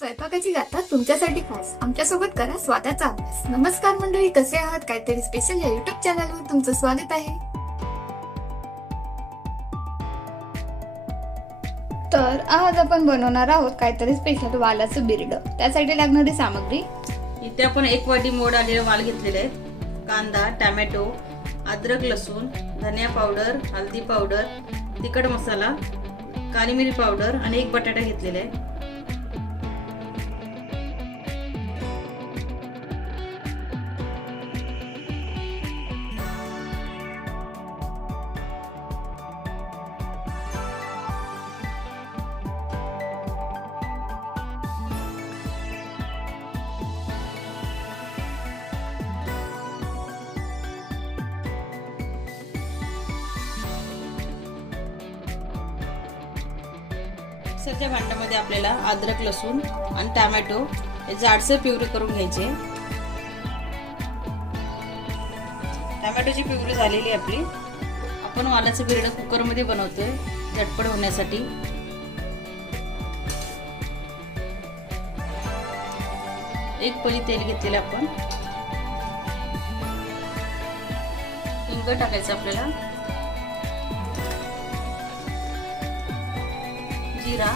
स्वयंपाकाची गाथा तुमच्यासाठी खास. आमच्यासोबत करा स्वादाचा अभ्यास. नमस्कार मंडळी कसे आहात? काहीतरी स्पेशल या युट्यूब चॅनलवर तुमचं स्वागत आहे. तर आज आपण बनवणार आहोत काहीतरी स्पेशल वालाचं बिरड. त्यासाठी लागणारी सामग्री? इथे आपण एक वाटी मोड आलेले वाल घेतलेले आहेत कांदा टॅमॅटो अद्रक लसूण धनिया पावडर हळदी पावडर तिखट मसाला काली मिरी पावडर आणि एक बटाटा घेतलेला आहे. मिक्सरच्या भांड्यामध्ये आपल्याला अद्रक लसूण आणि टॅमॅटो हे जाडसर पिवरी करून घ्यायचे. टॅमॅटोची पिवरी झालेली आहे आपली. आपण वालाचं बिरडं कुकरमध्ये बनवतोय झटपट होण्यासाठी. एक पळी तेल घेतलेलं आपण. हिंग टाकायचं आपल्याला. जिरा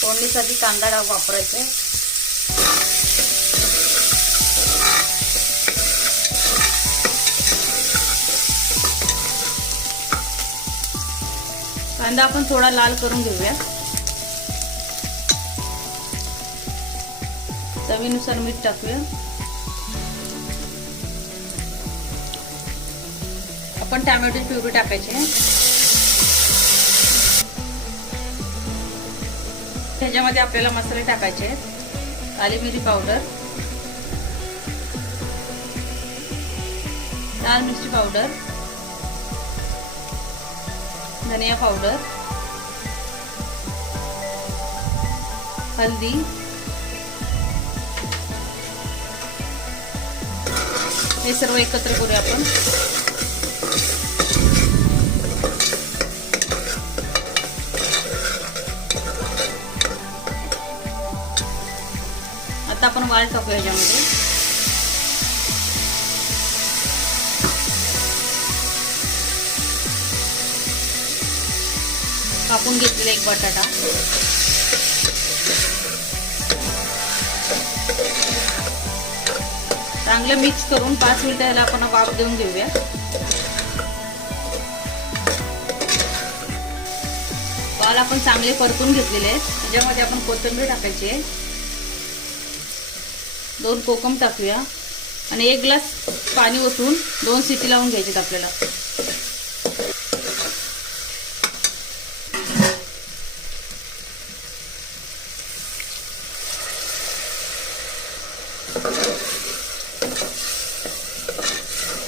फोडणीसाठी कांदा डाग वापरायचा. कांदा आपण थोडा लाल करून घेऊया. चवीनुसार मीठ टाकूया. आपण टॅमॅटो प्युरी टाकायची त्याच्यामध्ये आपल्याला मसाले टाकायचे आहेत. काली मिरी पावडर. लाल मिरची पावडर. धनिया पावडर. हल्दी. हे सर्व एकत्र करूया आपण. आता आपण वाल टाकू ह्याच्यामध्ये कापून घेतलेला एक बटाटा. चांगलं मिक्स करून पाच मिनिटं ह्याला आपण वाफ देऊन घेऊया. वाल आपण चांगले परतून घेतलेले आहेत. त्याच्यामध्ये आपण कोथिंबीर टाकायची आहे. दोन कोकम टाकूया. आणि एक ग्लास पाणी ओतून दोन सिटी लावून घ्यायचे आपल्याला.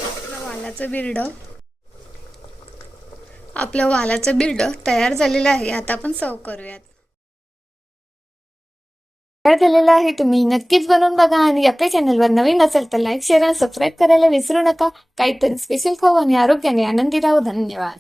आपलं वालाचं बिरड. आपलं वालाचं बिरड तयार झालेलं आहे. आता आपण सर्व करूयात. तयार झालेला आहे तुम्ही नक्कीच बनवून बघा आणि आपल्या चॅनलवर नवीन असेल तर लाईक शेअर आणि सबस्क्राईब करायला विसरू नका. काहीतरी स्पेशल खाऊ आणि आरोग्याने आनंदी राहू. धन्यवाद.